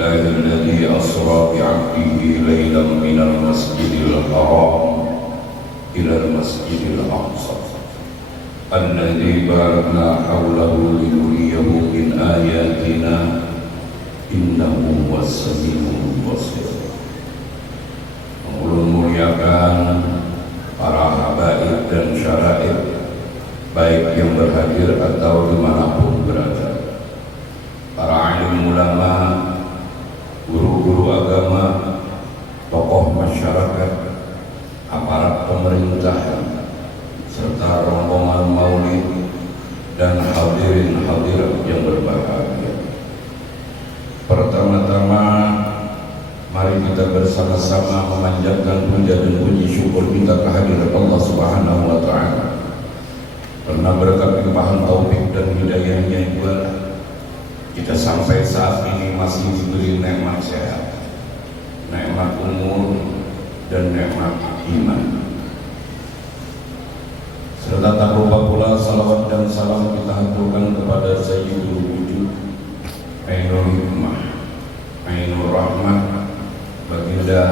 لله الذي أسرى بعبده ليلا من المسجد الحرام إلى المسجد الأقصى الذي باركنا حوله لنريه من آياتنا إنه هو السميع البصير. Ulun muliakan para habaib dan syaraib, baik yang berhadir atau dimanapun berada, para alim ulama, guru-guru agama, tokoh masyarakat, aparat pemerintah, serta rombongan maulid dan hadirin hadirat yang berbahagia. Pertama-tama mari kita bersama-sama memanjatkan puja dan puji syukur kita kehadirat Allah Subhanahu wa Ta'ala, karena berkat limpahan taufik dan hidayahnya ibadah kita sampai saat ini masih diberi nikmat sehat, nikmat umur, dan nikmat iman. Serta tak lupa pula salawat dan salam kita haturkan kepada Sayyidul Wujud, Ainul Hikmah, Ainul Rahmah, baginda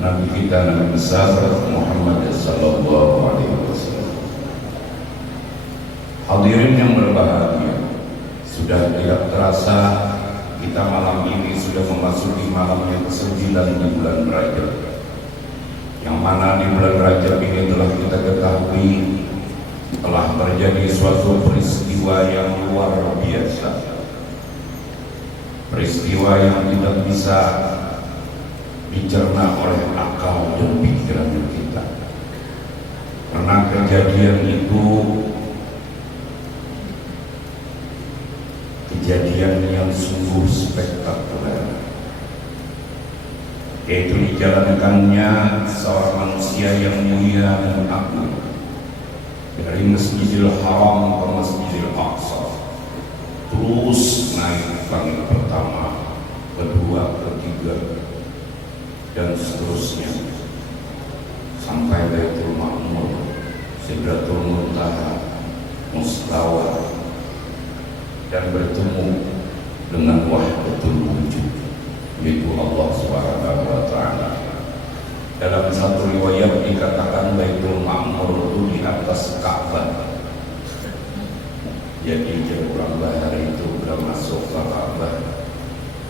Nabi kita Nabi besar Muhammad sallallahu alaihi wasallam. Hadirin yang berbahagia, sudah tidak terasa kita malam ini sudah memasuki malam yang ke-9 di bulan Rajab, yang mana di bulan Rajab ini telah kita ketahui telah terjadi suatu peristiwa yang luar biasa, peristiwa yang tidak bisa dicerna oleh akal dan pikiran kita, karena kejadian itu kejadian yang sungguh spektakuler, yaitu dijalankannya seorang manusia yang mulia dan agung dari Masjidil Haram ke Masjidil Aqsa, terus naik langit pertama, kedua, ketiga, dan seterusnya sampai Baitul Ma'mur, Sidratul Muntaha, Mustawa, dan bertemu dengan wahdatul wujud, yaitu Allah Subhanahu wa Ta'ala. Dalam satu riwayat dikatakan Baitul Ma'mur itu di atas Ka'bah. Jadi jika orang bahar itu sudah masuk ke Ka'bah,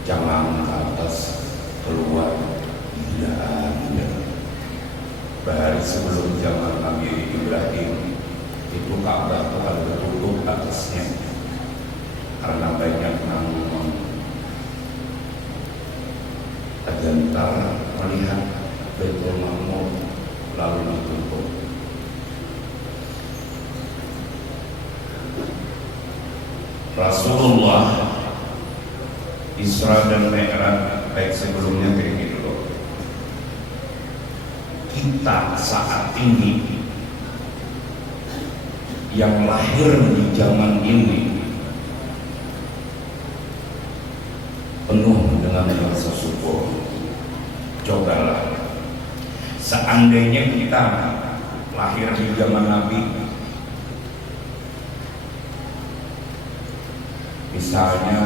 jangan ke atas, keluar, tidak ada. Bahari sebelum zaman Nabi Ibrahim itu Ka'bah itu ada tertutup atasnya karena banyak nanggung. Ajantar melihat Baitul Ma'mur lalu ditutup. Rasulullah Isra dan Mi'raj baik sebelumnya kayak gitu loh. Kita saat ini yang lahir di zaman ini penuh dengan rasa syukur. Cobalah seandainya kita lahir di zaman Nabi, misalnya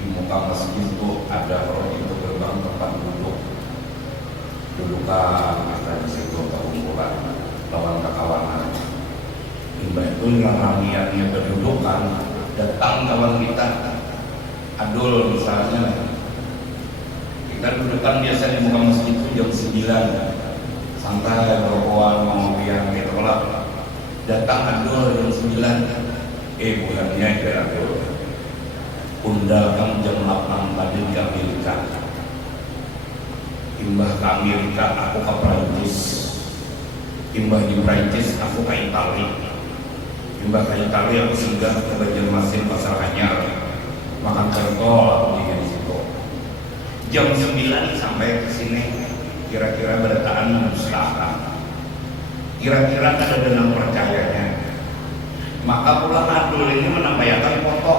di muka masjid itu ada itu gerbang tempat dudukan kita di situ kekumpulan lawan kekawanan. Imbah itu niatnya kedudukan, datang kawan kita adul misalnya, kita dudukan biasa di muka masjid itu jam 9 santai berkoan ngopian gitu lah. Datang adul jam 9, bulannya itu adul undang jam 8 tadi ke Amerika. Imbah ke Amerika aku ke Prancis, imbah di Prancis aku ke Italia, imbah ke Italia aku singgah ke Banjarmasin Pasar Anyar, makan kertol di situ. Jam 9 sampai ke sini kira-kira bertaan mustahil. Kira-kira ada dengan percayanya. Maka pulang adul ini menampilkan foto.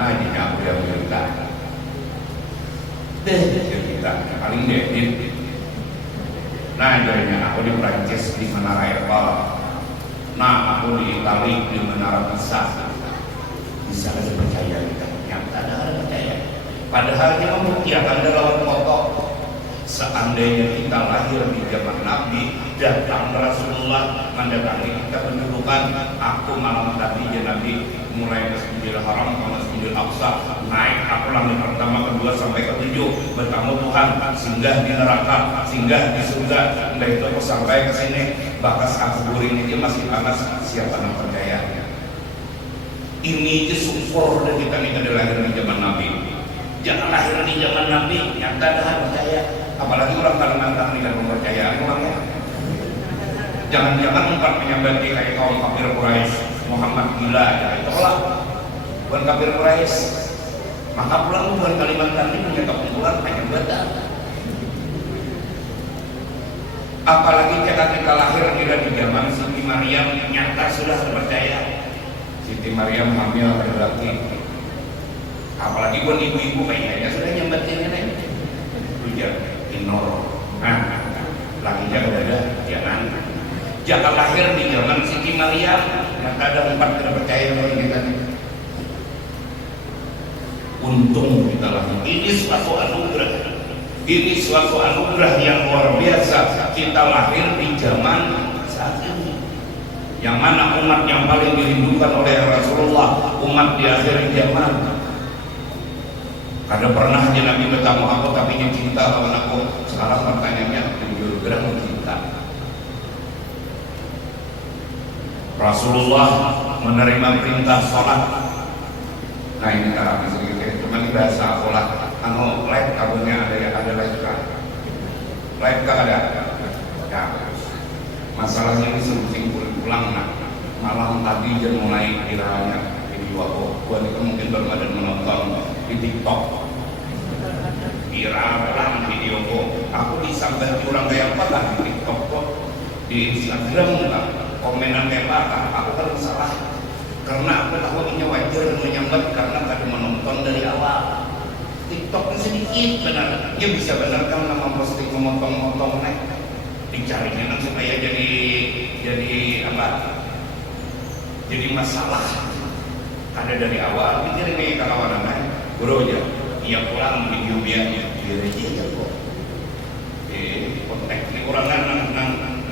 Nah ini aku yang minta kita paling dedit. Nah jadinya aku di Prancis di Menara Eiffel, nah aku di Italia di Menara Pisa. Bisa ada percaya kita, yang tak ada percaya. Padahal dia membuktikan dalam foto. Seandainya kita lahir di zaman Nabi, datang Rasulullah mendatangi kita pendudukan, aku malam tadi ya Nabi mulai Masjidil Haram ke Masjidil Aqsa, naik aku langit pertama, kedua sampai ke-7, bertemu Tuhan, singgah di neraka, singgah di surga, dan itu aku sampai ke sini, bakas aku guring ini masih panas, siapa yang percaya? Ini aja syukur dan kita nih ada lahir di zaman Nabi. Jangan lahir di zaman Nabi, nyata dah percaya. Apalagi orang Kalimantan ini kan kepercayaan orangnya. Jangan-jangan empat penyambat kayak kaum kafir Quraisy, Muhammad gila, ya tolak. Bukan kafir Quraisy. Maka pulang bukan Kalimantan ini punya keunggulan penyambatan. Apalagi kita lahir tidak di zaman Siti Maryam, nyata sudah terpercaya. Siti Maryam hamil laki-laki. Apalagi buat ibu-ibu kayaknya sudah nyambatin nenek. Hujan. Inor, lakinya udah ada, jangan lahir di zaman Siti Maryam, maka ada 4 tidak percaya kalau ini tadi. Untung kita lahir, ini suatu anugerah yang luar biasa. Kita lahir di zaman saat ini, yang mana umat yang paling dirindukan oleh Rasulullah, umat di akhir zaman. Ada pernah aja Nabi bertamu aku tapi dia cinta lawan aku. Sekarang pertanyaannya jujur gerang cinta. Rasulullah menerima perintah sholat. Nah ini terapi sedikit, cuma ini bahasa sholat. Live kabelnya ada live kah? Live kah ada? Ya. Masalahnya ini suruh simpul pulang malam tadi dia mulai viralnya video aku. Buat itu mungkin belum ada menonton di TikTok. Viral video aku disambar orang kayak apa lah di TikTok kok, di Instagram enggak, komenan kayak apa, aku kan salah karena aku tahu ini wajar menyambat karena tadi menonton dari awal. TikTok ini sedikit benar, dia bisa benar kan nama posting memotong-motong dicarinya kan supaya jadi apa? Jadi masalah. Ada dari awal, pikir ini kalau anak bro aja. Dia pulang video biaya dia aja kok. Kontak ini orang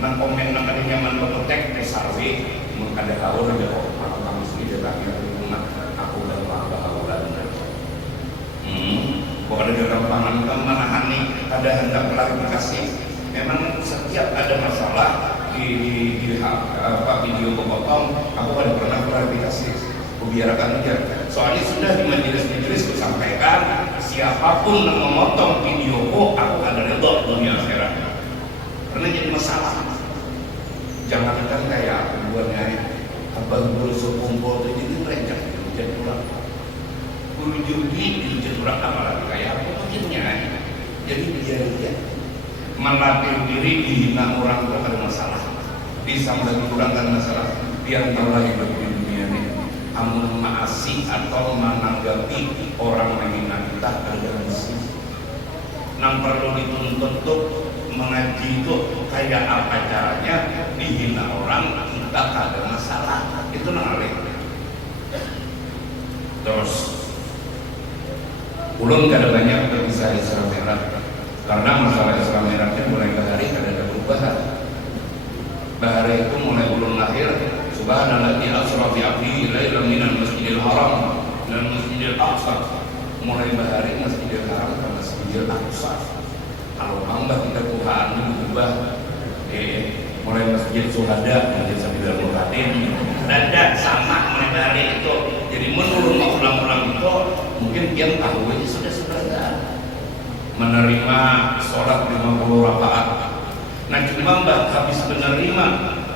nang komen nang ada nyaman kontak survey mun ada haur aja kok. Aku kami sini datang di rumah aku udah bahagia. Kok ada gampangan kemanahan nih ada hendak klarifikasi. Memang setiap ada masalah di video kepotong aku ada pernah klarifikasi. Biarkan aja. Soalnya sudah di majelis-majelis disampaikan siapapun yang memotong videoku aku akan redha dunia akhirat. Karena jadi masalah. Jangan kan kayak aku buatnya abang guru sekumpul itu jadi merencang jadi pulang. Guru judi jadi pulang apalagi kayak aku mungkinnya. Jadi biar dia melatih diri dihina orang itu ada masalah. Disambangi orang kan masalah. Biar Allah hidup di dunia ini. Amun maasi atau menanggapi orang menghina kita ada misi. Yang perlu dituntut tuh mengaji itu kayak apa caranya dihina orang kita ada masalah itu nalih. Terus ulun kada banyak berpisah Islam Mi'raj karena masalah Islam Mi'raj mulai bahari kada ada perubahan. Bahari itu mulai ulun lahir. Subhanalladzi asra bi 'abdihi lailan minal masjidil haram ilal masjidil aqsa. Mulai bahari Masjidil Haram ke Masjidil Aqsa. Kalau hamba kita Tuhan berubah, mulai Masjid Syuhada menjadi Sabilul Muqaddim. Dan sama mulai bahari itu. Jadi menurun ulang-ulang itu mungkin yang tahu aja sudah menerima sholat 50 rakaat. Nah cuma habis menerima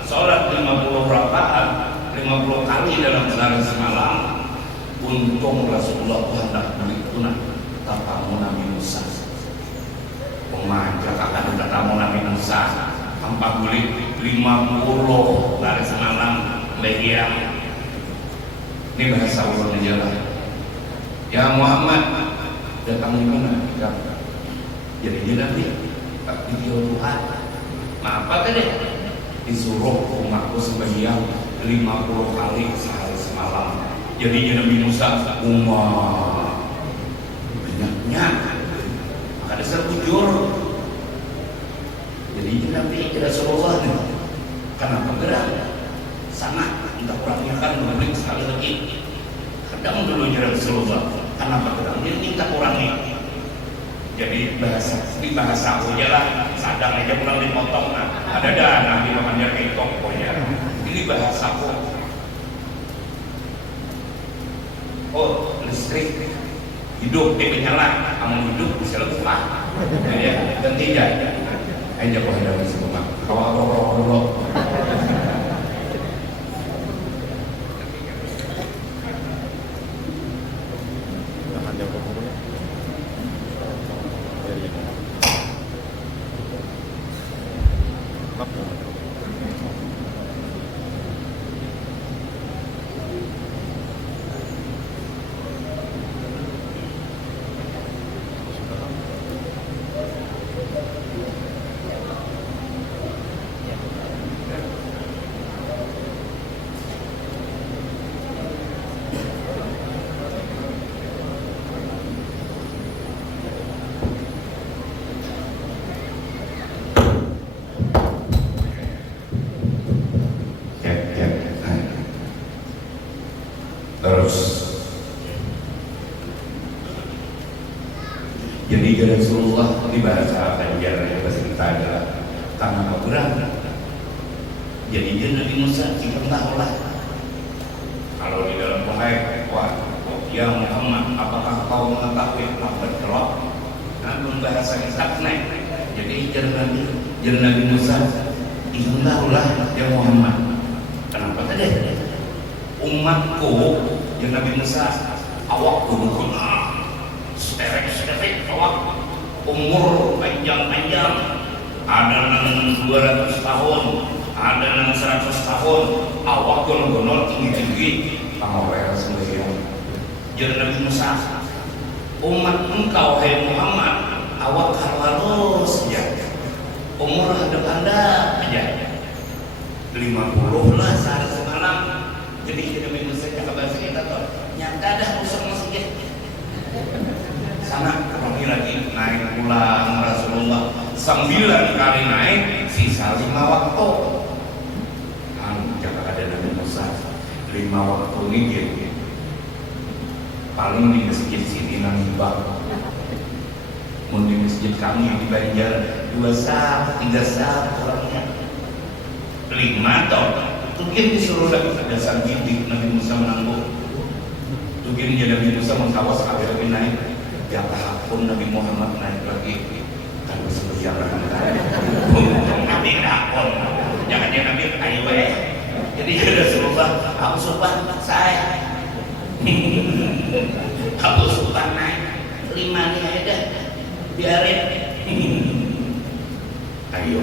sholat 50 rakaat 50 kali dalam sehari semalam, untung Rasulullah hendak beli tuna tamu Nabi Musa. Pemanja akan tamu Nabi Musa tanpa beli 50 hari semalam lehiang. Ini bahasa ulun aja lah. Ya Muhammad datang di mana? Jadi dia nanti video Tuhan. Nah apa tadi? Disuruh umatku sembahyang 50 kali sehari semalam. Jadinya Nabi Musa banyak bisa bujur. Jadi Nabi Rasulullah kenapa gerak sana entah kurangnya kan publik sekali lagi kadang dulu Rasulullah kenapa gerak dia minta kurangnya. Jadi di bahasa aku aja lah sadang aja kurang dipotong. Nah, ada dah Nabi namanya kayak pokoknya ini bahasa aku. Oh listrik hidup dia menyala aman hidup bisa lupa ya dan tidak aja kok ada semua kalau dulu terus jadi Rasulullah di bahasa Banjar yang bahasa kita adalah karena berang. Jadi dia Nabi Musa kita tahu lah kalau di dalam wahai ya Muhammad apakah kau mengetahui apa kelak nah bahasa kita naik jadi jar Nabi Musa kita tahu lah ya Muhammad kenapa tadi umatku yang Nabi Musa awak turun seterek awak umur panjang ada yang 200 tahun ada yang 100 tahun awak gonol tinggi sama mereka sembahyang jadi Nabi Musa umat engkau hai Muhammad awak halus ya umur hadap anda aja 50 lah sehari semalam. Jadi kita minum saja ke bahasa kita tuh nyata dah usah masjid sana lagi naik pulang Rasulullah 9 kali naik sisa 5 waktu jangan ada Nabi Musa 5 waktu ini paling di masjid sini nambah di masjid kami di Banjar 2 sah 3 sah kurangnya 5 toh mungkin disuruh dasar gidik Nabi Musa menanggung mungkin dia Nabi Musa mengkawas lagi naik ya tahapun Nabi Muhammad naik lagi kan bersejarah untung Nabi dakon jangan dia Nabi ayo jadi ada Rasulullah aku sopan saya aku sopan naik 5 nih aja biarin ayo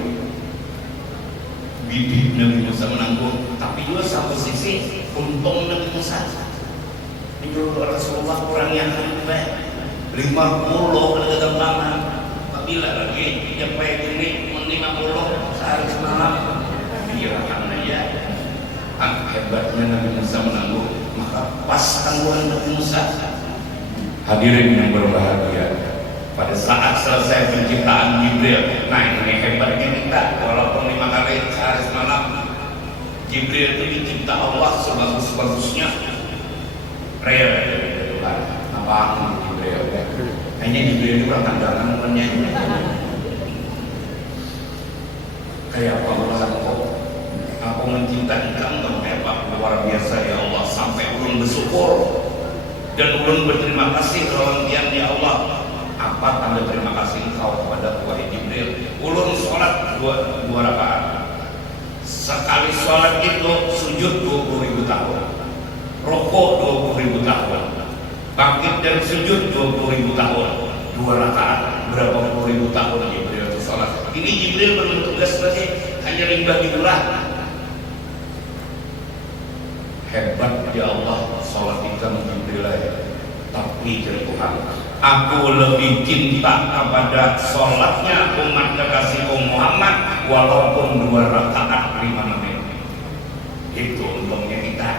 bidik Nabi Musa menanggung tapi juga satu sisi untung Nabi Musa menyuruh Rasulullah kurangnya 50 kalau gampangan apabila lagi nyampe gini 50 sehari semalam dirakan aja hebatnya Nabi Musa menanggung maka pas tanggungan Nabi Musa hadirin yang berbahagia pada saat selesai penciptaan Jibril nah ini hebatnya kita walaupun 5 kali sehari semalam Jibril itu dicipta Allah sebagus-bagusnya real Tuhan apa Jibril kayaknya Jibril itu kurang tandangan umumnya kayak apa Allah aku menciptakan kamu hebat luar biasa ya Allah sampai ulun bersyukur dan ulun berterima kasih kerontian ya Allah apa tanda terima kasih engkau kepada wahai Jibril ulun sholat dua rakaat sekali sholat itu sujud 20.000 tahun rokok 20.000 tahun bangkit dari sujud 20.000 tahun 2 rakaat berapa puluh ribu tahun Jibril itu sholat ini Jibril bertugas sebagai hanya limbah di bulan hebat ya Allah sholat kita Jibril tapi jadi Tuhan aku lebih cinta kepada sholatnya umat kekasih Muhammad walaupun 2 rakaat 5 menit itu untungnya kita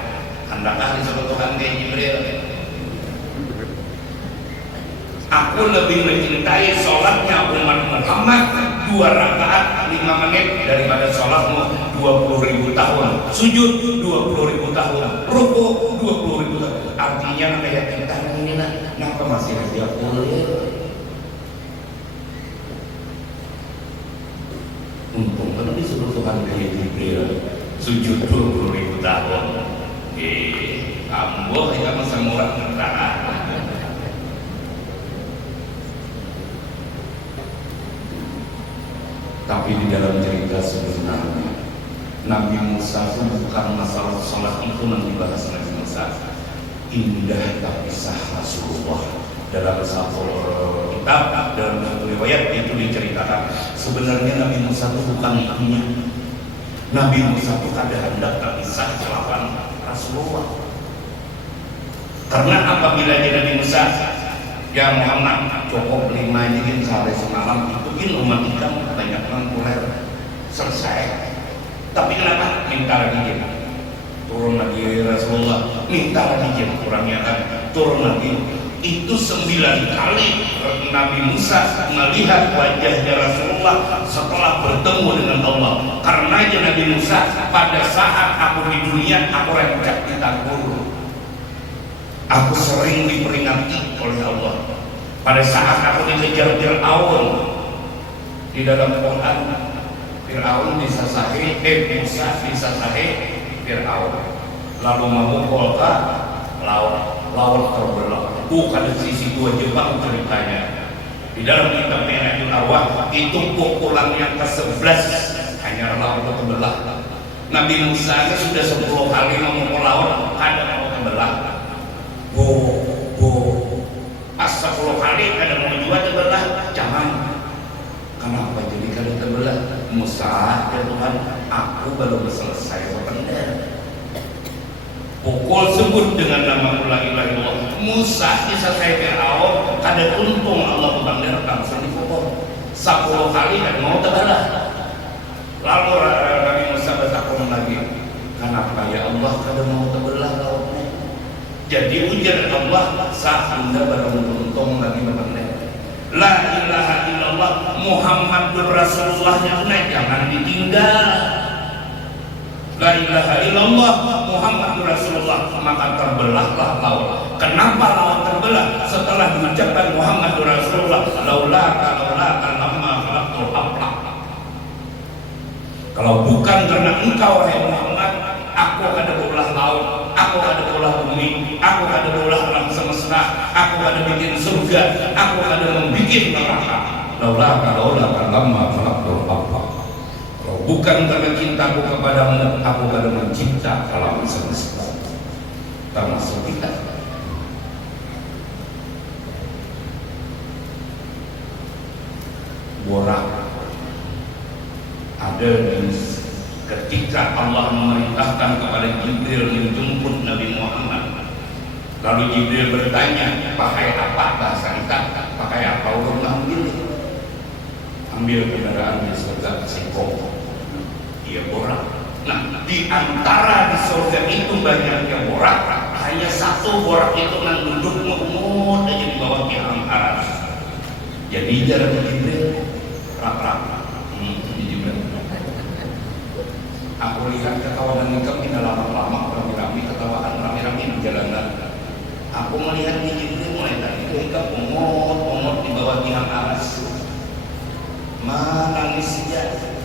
hendaklah disebut Tuhan kayak Jibril Aku lebih mencintai sholatnya umat Muhammad 2 rakaat 5 menit daripada sholatmu 20.000 tahun, sujud 20.000 tahun, ruku 20.000 tahun. Artinya kayak kita ini lah, kenapa masih aja boleh? Untung kan disuruh Tuhan dari Jibril sujud 20.000 tahun. Ambo kita masa murah mentara. Tapi di dalam cerita sebenarnya Nabi Musa itu bukan masalah sholat itu yang dibahas Nabi Musa. Indah tapi sah Rasulullah dalam satu kitab, dalam satu riwayat itu diceritakan sebenarnya Nabi Musa itu bukan itunya. Nabi Musa itu ada hendak tapi sah lawan Rasulullah. Karena apabila Nabi Musa ya Muhammad cukup 5 jin sampai semalam itu kan umat kita banyak mengkuler selesai. Tapi kenapa minta lagi jin? Turun lagi Rasulullah, minta lagi jin, kurangnya kan turun lagi. Itu 9 kali Nabi Musa melihat wajahnya Rasulullah setelah bertemu dengan Allah. Karena Nabi Musa pada saat aku di dunia aku rancak ditegur, aku sering diperingati oleh Allah. Pada saat aku dikejar Fir'aun di dalam Quran, Fir'aun disasahi, Musa disasahi Fir'aun, lalu memukulkan laut terbelah. Bukan di sisi 2 Jepang ceritanya. Di dalam kitab Mi'rajul Arwah itu pukulan yang ke-11 hanya laut terbelah. Nabi Musa sudah 10 kali memukul laut, ada laut terbelah. Pas 10 kali ada mau juga terbelah, jangan. Kenapa jadi kalau terbelah? Musa ya Tuhan, aku belum selesai benar. Pukul sebut dengan nama la ilaha illallah. Musa disasai Fir'aun, kada untung Allah Tuhan dia langsung dipukul 10 kali dan mau terbelah. Lalu Nabi Musa bertakun lagi, kenapa ya Allah kada mau terbelah lautnya? Jadi ujar Allah saat anda baru untung lagi benar. La ilaha illallah Muhammadur Rasulullah yang jangan ditinggal. La ilaha illallah Muhammadur Rasulullah, maka terbelahlah laut. Kenapa laut terbelah? Setelah diucapkan Muhammadur Rasulullah, laula lamma khalaqtul aflaq. Kalau bukan karena engkau wahai Muhammad, aku akan berulah laut, aku akan berulah bumi, aku akan berulah alam semesta, aku akan bikin surga, aku akan membuat neraka. Laula lamma khalaqtul aflaq. Kalau bukan karena cintaku kepadamu, aku akan mencipta alam semesta, termasuk kita. Borak ada di ketika Allah memerintahkan kepada Jibril menjemput Nabi Muhammad. Lalu Jibril bertanya, pakai apa bahasa kita? Pakai apa untuk ambil kendaraan di surga singkong. Iya borak. Nah, di antara di surga itu banyak yang borak, hanya satu borak itu yang duduk ngomong aja di bawah tiang aras. Jadi jarak Jibril rak-rak. Aku lihat ketawanan nikam ini lama-lama rame-rame ketawaan rame-rame di jalanan. Aku melihat di Jibril mulai tadi nikam omot di bawah tiang aras. Menangis saja.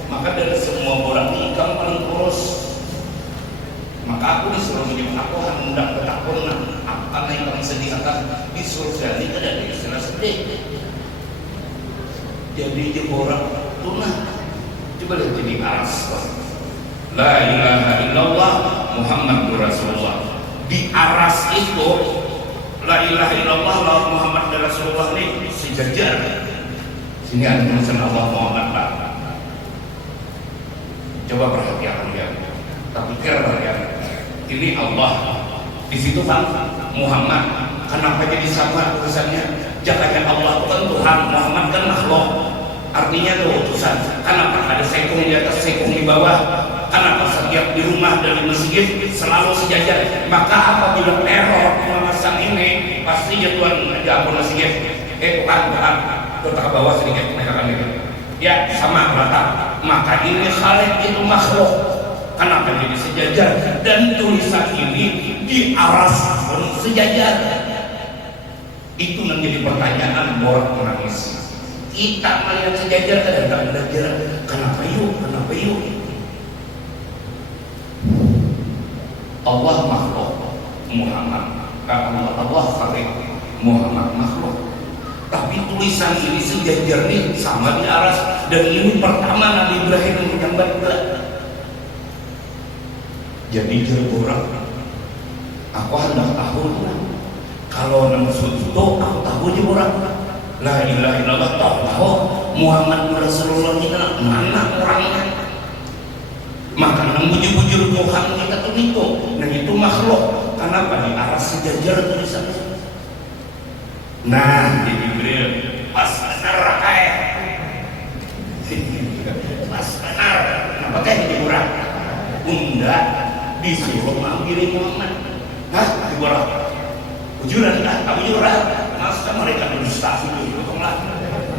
Maka dari semua borak nikam paling kurus. Maka aku disuruh menyebut aku hendak bertakun apa yang kami sedih akan di surga ini ada di istilah sedih. Jadi di borak tunah. Coba lihat jadi aras. La ilaha illallah Muhammadur Rasulullah. Di aras itu la ilaha illallah laut Muhammad Rasulullah ini sejajar. Sini ada tulisan Allah Muhammad Pak. Coba perhatikan ya. Tapi kira ya. Ini Allah. Di situ Bang Muhammad. Kenapa jadi sama tulisannya? Jakanya Allah bukan Tuhan, Muhammad kan makhluk. Artinya itu utusan. Kenapa ada sekung di atas, sekung di bawah? Kenapa setiap di rumah dan di masjid selalu sejajar? Maka apabila error memasang ini, pasti jatuhan aja masjid. bukan ke bawah sedikit mereka gitu ya, sama rata. Maka ini Khalid itu makhluk. Kenapa jadi sejajar? Dan tulisan ini di aras pun sejajar. Itu menjadi pertanyaan Borak menangis. Kita melihat sejajar kadang-kadang belajar. Kenapa yuk? Allah makhluk, Muhammad Allah Khalid, Muhammad makhluk. Tapi tulisan ini sejajar nih sama di aras. Dan ini pertama Nabi Ibrahim menyambat juga. Jadi Borak, aku hendak tahu kalau maksud itu aku tahu Borak. La ilaha illallah, tahu Muhammad Rasulullah ini mana orangnya. Maka bujur-bujur Tuhan kita tuh itu, nah itu makhluk. Kenapa di aras sejajar tulisannya? Nah, di Jibril pas benar kayak pas benar. Kenapa kayak di Borak? Bunda disuruh mengambil Muhammad. Hah, di Borak? Bujuran kan? Kamu juran? Masa mereka berdusta itu lah.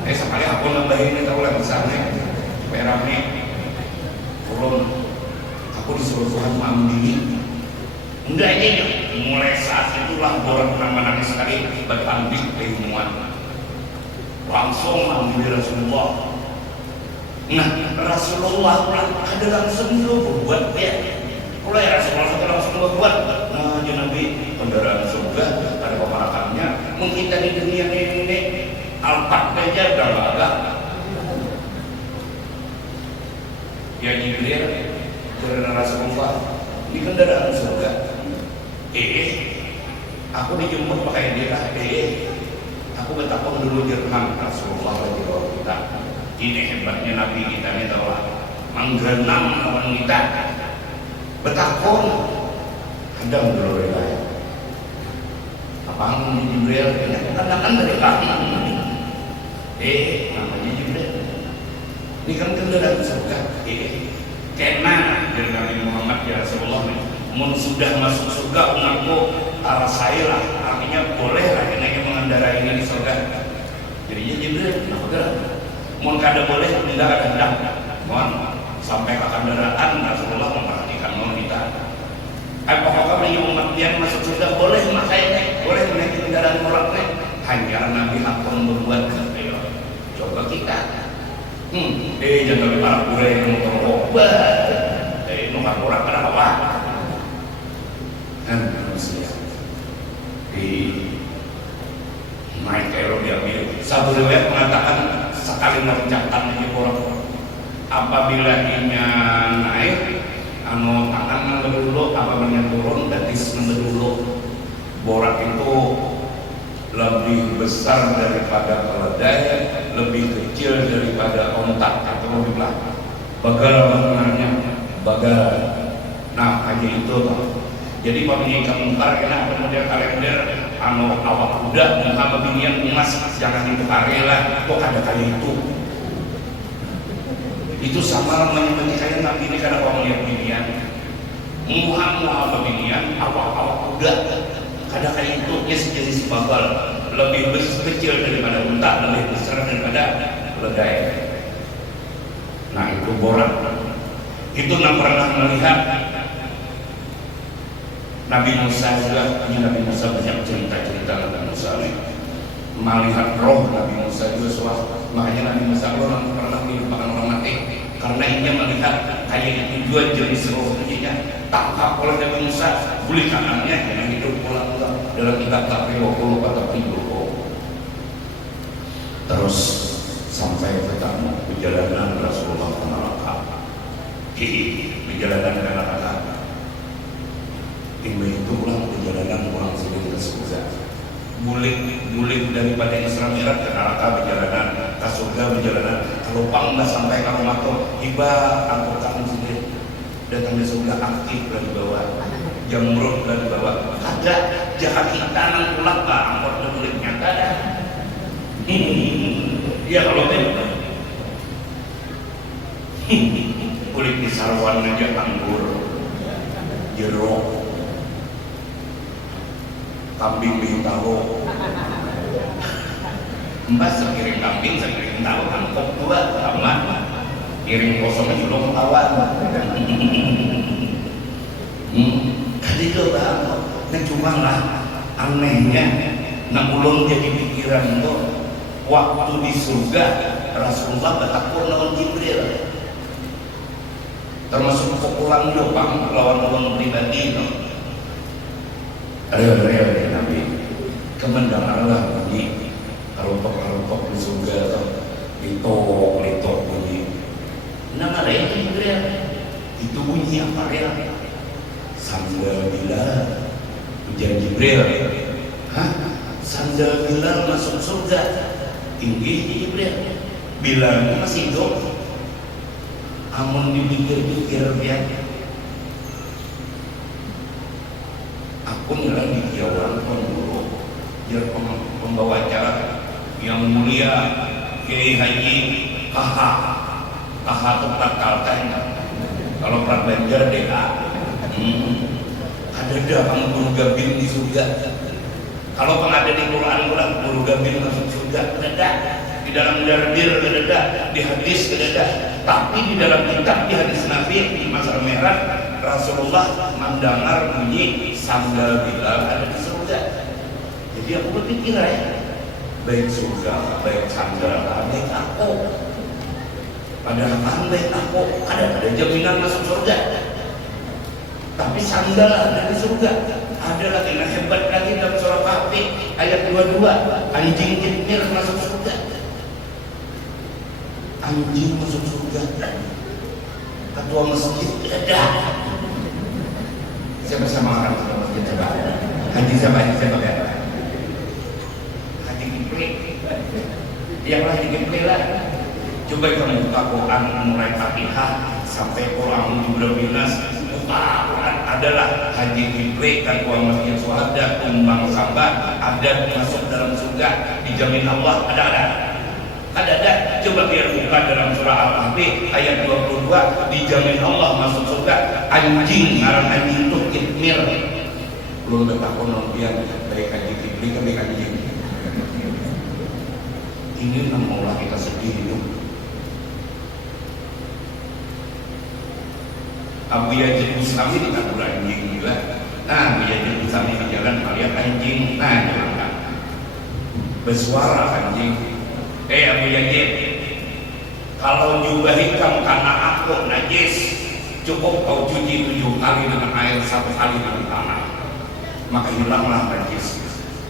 Sekali aku nambahin ini tahu lah misalnya supaya rame. Turun. Aku disuruh Tuhan mengambil. Enggak ini, mulai saat itulah Borak menangis sekali bertanding keilmuan. Langsung mengambil Rasulullah. Nah, Rasulullah ada langsung berbuat ya. Kalau ya Rasulullah itu langsung berbuat. Nah, ya Nabi kendaraan surga ada pemarakannya. Mungkin dari dunia ini Alphard aja udah nggak ada. Ya Jibril, karena Rasulullah ini kendaraan surga. Aku dijemput pakai dia. Aku betapa dulu dirham Rasulullah radhiyallahu kita. Ini hebatnya Nabi kita ini tahu lah. Menggenang lawan kita. Betakon kadang dulu ya. Apaan Jibril? Kadang-kadang dari kanan. Namanya Jibril. Ini kan kendaraan surga. Kena dari Nabi Muhammad ya Rasulullah nih. Sudah masuk surga umatku arah saya lah, artinya boleh lah yang mengendarai ini di surga. Jadinya Jibril kenapa gerak? Mohon kada boleh tidak ada hendak. Mohon sampai ke kendaraan Rasulullah memperhatikan mohon kita. Apakah bagi umat yang masuk surga boleh makanya boleh menaiki kendaraan moraknya? Hanya Nabi akan berbuat ayo coba kita. Jangan lebih para pura yang motor obat. Nomor morak pada bawah. Dan manusia di naik aero diambil. Satu riwayat mengatakan sekali mencatat di Borak. Apabila inya naik, tangan nang dulu, apabila turun, betis nang dulu. Borak itu lebih besar daripada keledai, lebih kecil daripada ontak atau lebih belakang. Bagal benarnya, bagal. Nah, hanya itu toh. Jadi pemilik mungkar kena kemudian kalender awak kuda Muhammad binian emas jangan ditukari lah, kok ada kayak itu sama namanya kayak Nabi ini karena orang lihat binian Muhammad binian awak kuda ada kayak itu jadi si bakal lebih kecil daripada unta, lebih besar daripada keledai. Nah itu Borak itu yang pernah melihat Nabi Musa juga. Ini Nabi Musa banyak cerita-cerita Nabi Musa ini melihat roh Nabi Musa juga. Makanya Nabi Musa orang pernah dilupakan orang mati karena ia melihat kayak itu dua jenis roh ini tangkap oleh Nabi Musa, buli kanannya yang hidup pulang dalam kitab Takwil atau Timbul. Terus sampai ketemu perjalanan Rasulullah ke neraka. Perjalanan ke neraka ini itu ulang perjalanan orang sebelum ke surga. Bulik daripada Isra Mi'raj ke neraka perjalanan, ke surga perjalanan. Kalau nggak sampai ke rumah tuh, iba angkutan sendiri datang ke surga aktif dari bawah, jamrut dari bawah. Ada jahat kita nang pulang lah, angkot bulik nyata dah. Iya kalau kan bulik di sarwan aja anggur, jeruk. Kambing bintaro Mbak sepiring kambing, sepiring tahu, mangkok dua, sama piring kosong belum awal. Kali itu bang, nah cuma lah anehnya, nak ulun jadi pikiran tuh waktu di surga Rasulullah bertakwa lawan Jibril, termasuk pukulan doang lawan ulun pribadi no. Real Nabi kemendangarlah bunyi karotok di surga tuh litok bunyi. Nama lain Jibril itu bunyi apa real? Sandal Bilal, ujar Jibril. Hah? Sandal Bilal masuk surga? Tinggi Jibril. Bilal masih hidup. Amun dipikir-pikir ya. Aku nilai di Kiawan dulu. Biar pembawa acara yang mulia Kiai Haji KH tempat kalkan. Kalau Prat Banjar DA. Ada guru gabin di surga. Kalau pernah ada di Quran guru gabin masuk surga, ada di dalam darbir, ada di hadis, ada. Tapi di dalam kitab di hadis Nabi di Masa Merah Rasulullah mendengar bunyi sandal Bilal ada di surga. Jadi aku berpikir ya, baik surga, baik sandal, baik aku. Padahal baik aku ada jaminan masuk surga. Tapi sandal ada di surga. Ada lagi yang hebat lagi dalam surah Kahfi ayat 22, anjing kitmir masuk surga. Anjing masuk surga. Ketua masjid ada. Siapa sama orang ketua masjid coba? Haji siapa ya? Haji Kipli. Yang Haji Kipli lah. Coba kamu buka Quran mulai Fatihah sampai Quran Binas. Quran adalah Haji Kipli dan Muhammadiyah Suhada tumbang sambat ada masuk dalam surga dijamin Allah ada coba biar buka dalam surah Al-Kahfi ayat 22 dijamin Allah masuk surga anjing ngaran anjing itu kitmir belum bertakon biar baik Haji Kipli ke baik anjing ini namanya kita sedih hidup. Abu Yazid Bustami di kabur anjing juga. Nah, Abu Yazid Bustami di jalan melihat anjing. Nah, jalan bersuara anjing. Abu Yazid, kalau jubah hitam karena aku najis, cukup kau cuci 7 kali dengan air, 1 kali dengan tanah, maka hilanglah najis.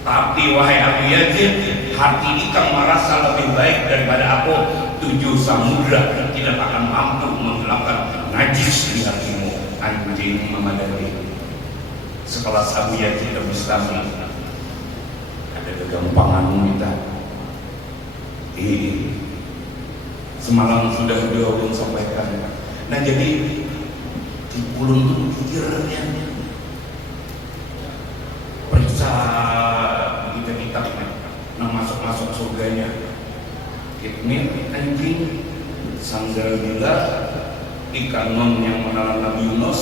Tapi wahai Abu Yazid, hati ikan merasa lebih baik daripada aku. 7 samudra tidak akan mampu menghilangkan najis di hatimu. Anjing memadai. Sekelas Abu Yazid Bustami ada kegampangan kita. Semalam sudah ulun sampaikan. Nah jadi ulun itu pikirnya periksa kita nah masuk surganya kitmir anjing sandal Bilal ikan non yang menelan Nabi Yunus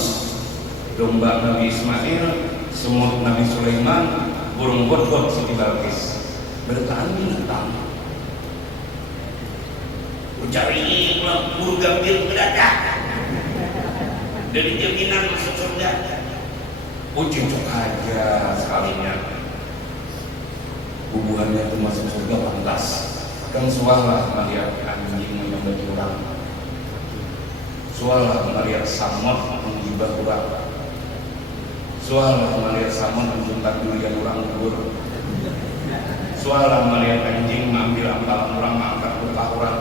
domba Nabi Ismail semut Nabi Sulaiman burung godhot Siti Balkis bertahan binatang cari buru gambir mendadak dari jaminan masuk surga. Cocok aja sekalinya hubungannya itu masuk surga pantas. Kan sualah melihat anjing menyambat orang, sualah melihat samot menggibah orang, sualah melihat samot menjuntak durian orang kubur, sualah melihat anjing mengambil ampalan orang, mengangkat berkah orang.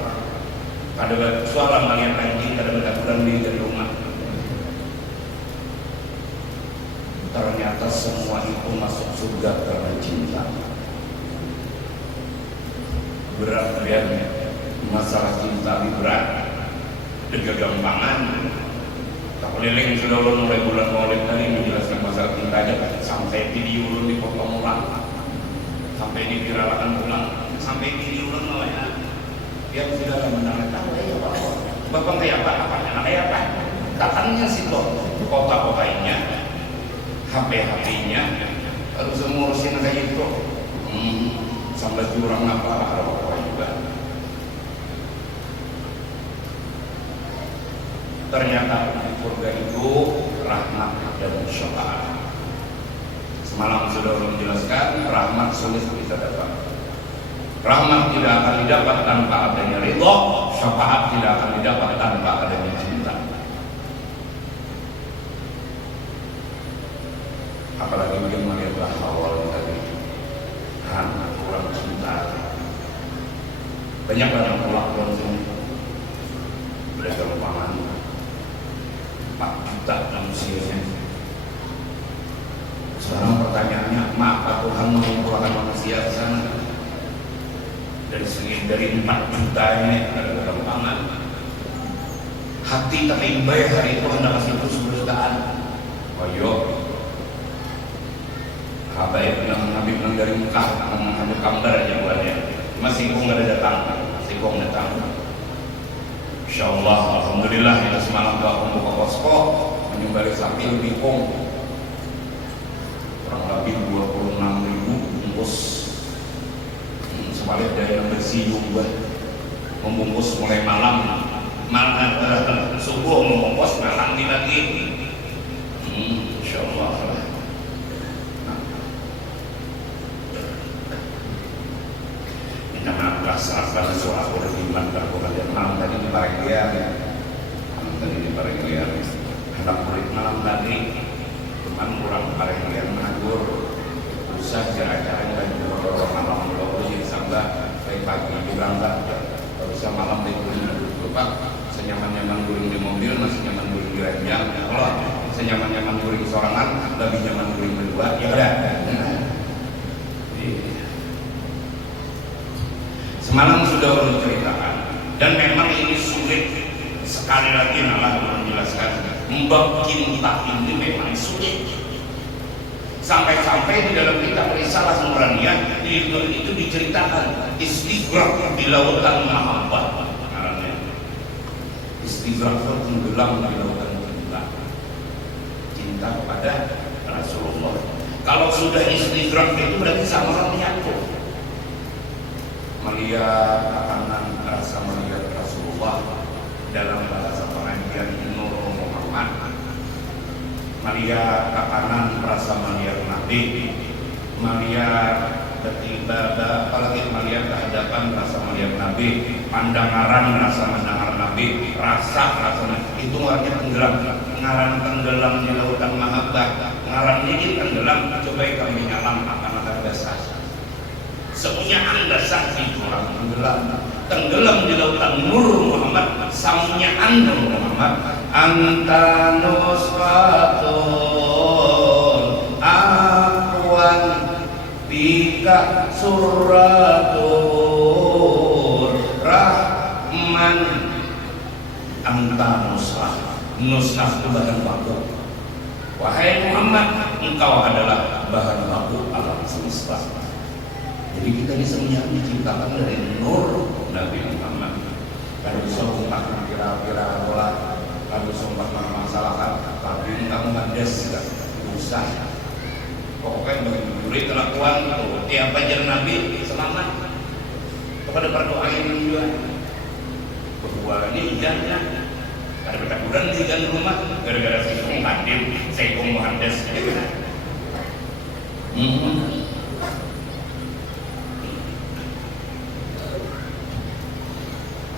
Ada suara melihat anjing, ada beraturan di rumah. Ternyata semua itu masuk surga karena cinta. Berat ya, masalah cinta ini berat. Kegampangan. Tak keliling sudah mulai bulan Maulid tadi menjelaskan masalah cinta aja. Sampai video ulun dipotong ulang, sampai diviralkan ulang, sampai video ulun ya. Yang sudah mendengar tahu ya bapak kayak apa apanya kayak apa datangnya sih kota-kotanya HP-nya harus ngurusin kayak itu sampai curang apa Ternyata di surga itu rahmat dan syafaat. Semalam sudah menjelaskan, rahmat sulit bisa dapat. Rahmat tidak akan didapat tanpa adanya ridho, syafaat tidak akan didapat tanpa adanya cinta. Apalagi dia melihatlah awal tadi, hanya kurang cinta. Banyak orang pulang sini, mereka lupakan 4 juta manusianya. Sekarang pertanyaannya, maka Tuhan mengumpulkan manusia ke sana? Dari 4 juta ini ada kegampangan. Hati tak imbai hari itu hendak kasih terus berjutaan. Ayo, habaib Nabi bilang dari Mekah, mengambil gambar aja buatnya. Masih kong ada datang, masih kong datang. Insyaallah, alhamdulillah kita semalam doa membuka posko, menyembelih sapi lebih kong. Kurang lebih 26.000 bungkus. Sebalik dari yang bersih juga membungkus mulai malam, subuh membungkus malam lagi. Insyaallah. Minta maaf sahabat suara beriman berbulan malam tadi di Parenggian, hendak murid malam tadi, cuman kurang Parenggian nganggur, usah jarak-jarak dan juga malam dulu jadi sambil baik pagi berangkat, usah malam di lupa senyaman-nyaman guring di mobil masih nyaman guring di ranjang. Kalau senyaman-nyaman guring sorangan lebih nyaman guring berdua, ya udah. Semalam sudah menceritakan, dan memang ini sulit. Sekali lagi malah menjelaskan, membab cinta ini memang sulit. Sampai-sampai di dalam kitab Risalah Nuraniyah itu diceritakan istighraq di lautan mahabbah. Istighraq tenggelam di lautan cinta. Cinta kepada Rasulullah. Kalau sudah istighraq itu berarti sama-sama menyatu. Melihat tatanan rasa melihat Rasulullah dalam bahasa pengajian Nur Muhammad, melihat tatanan rasa melihat Nabi, melihat ketiba, apalagi melihat kehadapan rasa melihat Nabi, pandangan rasa mendengar Nabi, rasa itu artinya tenggelam, ngaran tenggelam di lautan mahabbah, ngaran ini tenggelam, coba kami nyalam akan ada dasar. Semuanya anda saksi orang tenggelam di lautan Nur Muhammad, samunya anda Muhammad, anta nusfatun akuan bika suratur rahman, anta nusfah. Nusfah itu bahan baku. Wahai Muhammad, engkau adalah bahan baku alam semesta. Jadi kita bisa diciptakan dari nur Nabi Muhammad. Kalau bisa umat kira-kira bola, kalau sempat masalah tapi kamu ngandes nggak usah. Pokoknya beri kelakuan tiap ajar Nabi selamat kepada perdoaan juga. Bahwa ini jangan ada ketakutan di dalam rumah gara-gara saya hadir, saya muhandas.